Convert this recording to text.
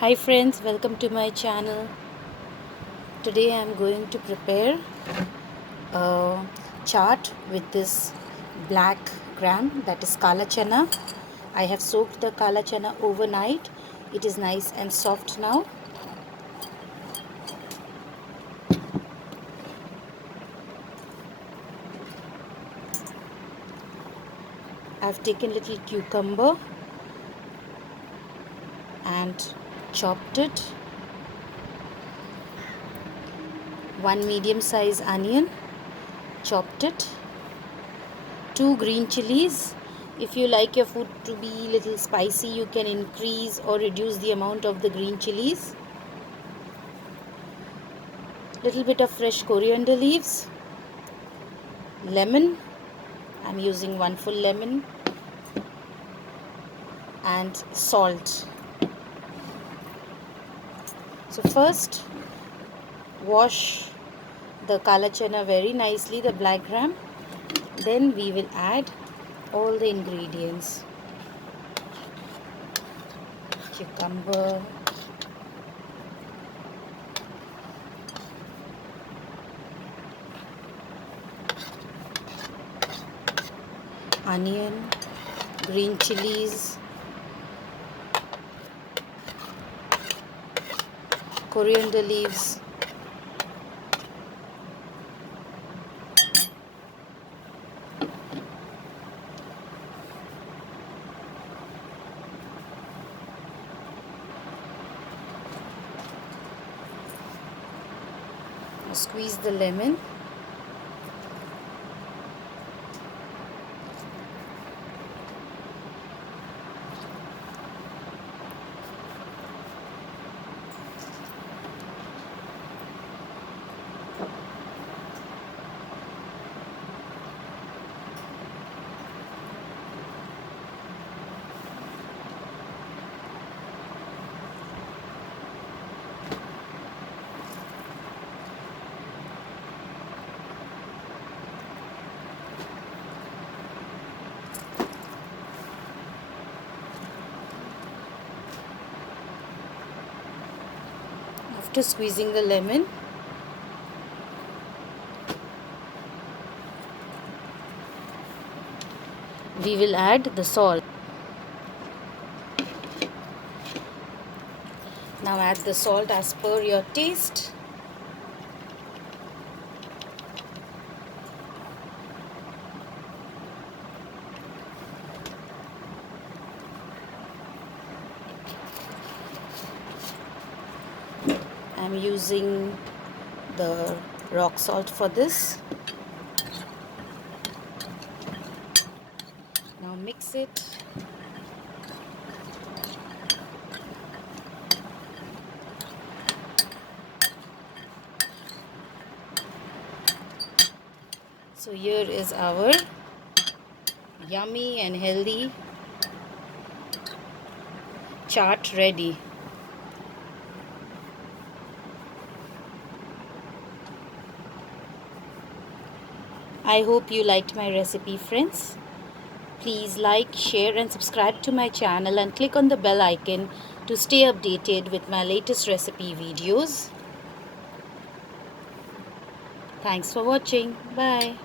Hi friends, welcome to my channel. Today I am going to prepare a chaat with this black gram, that is kala chana. I have soaked the kala chana overnight. It is nice and soft now. I have taken little cucumber and chopped it. One medium size onion, chopped it. Two green chilies. If you like your food to be little spicy, you can increase or reduce the amount of the green chilies. Little bit of fresh coriander leaves. Lemon. I'm using one full lemon. And salt. So first, wash the kala chana very nicely, the black gram. Then we will add all the ingredients. Cucumber, onion, green chilies, coriander leaves, squeeze the lemon. After squeezing the lemon, we will add the salt. Now add the salt as per your taste. I'm using the rock salt for this. Now mix it. So here is our yummy and healthy chaat ready. I hope you liked my recipe, friends. Please like, share and subscribe to my channel and click on the bell icon to stay updated with my latest recipe videos. Thanks for watching. Bye.